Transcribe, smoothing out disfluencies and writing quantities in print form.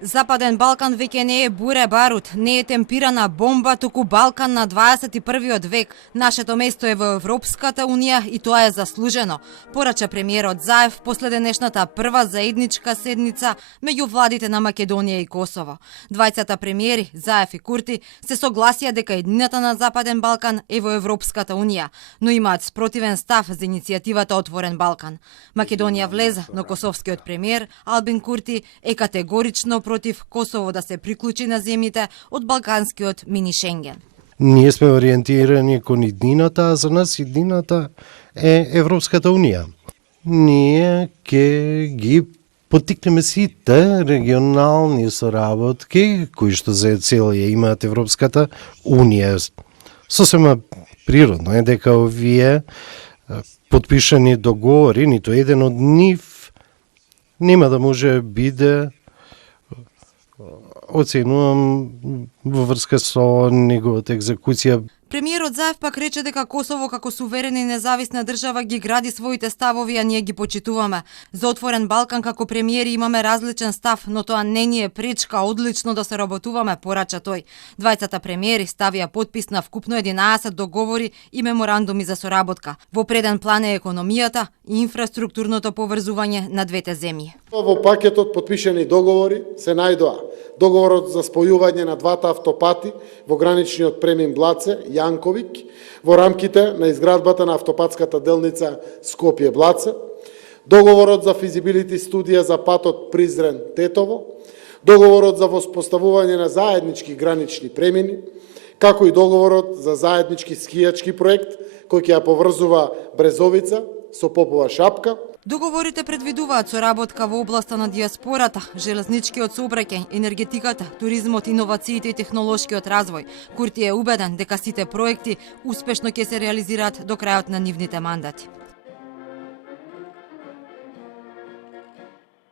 Западен Балкан веќе не е буре барут, не е темпирана бомба, туку Балкан на 21 век. Нашето место е во Европската унија и тоа е заслужено, порача премиерот Заев после денешната прва заедничка седница меѓу владите на Македонија и Косово. Двајцата премиери, Заев и Курти, се согласија дека еднината на Западен Балкан е во Европската унија, но имаат спротивен став за иницијативата Отворен Балкан. Македонија влеза, но косовскиот премиер Албин Курти е категорично против Косово да се приклучи на земјите од балканскиот мини Шенген. Ние сме ориентирани кон иднината, а за нас иднината е Европската унија. Ние ќе ги поттикнеме сите регионални соработки кои што за цел ја имаат Европската унија. Сосема природно е дека овие подпишани договори, ниту еден од нив нема да може биде оценувам во врска со неговата екзекуција. Премиерот Заев пак рече дека Косово како суверена и независна држава ги гради своите ставови, а ние ги почитуваме. За Отворен Балкан како премиери имаме различен став, но тоа не ни е пречка одлично да се работуваме, порача тој. Двајцата премиери ставија подпис на вкупно 11 договори и меморандуми за соработка. Во преден план е економијата и инфраструктурното поврзување на двете земји. Во пакетот подпишани договори се најдоа договорот за спојување на двата автопати во граничниот премин Блаце Јанковик во рамките на изградбата на автопатската делница Скопје-Блаце, договорот за физибилити студија за патот Призрен-Тетово, договорот за воспоставување на заеднички гранични премини, како и договорот за заеднички скијачки проект кој ќе ја поврзува Брезовица со Попова шапка. Договорите предвидуваат соработка во областа на диаспората, железничкиот сообраќај, енергетиката, туризмот, иновациите и технолошкиот развој. Курти е убеден дека сите проекти успешно ќе се реализираат до крајот на нивните мандати.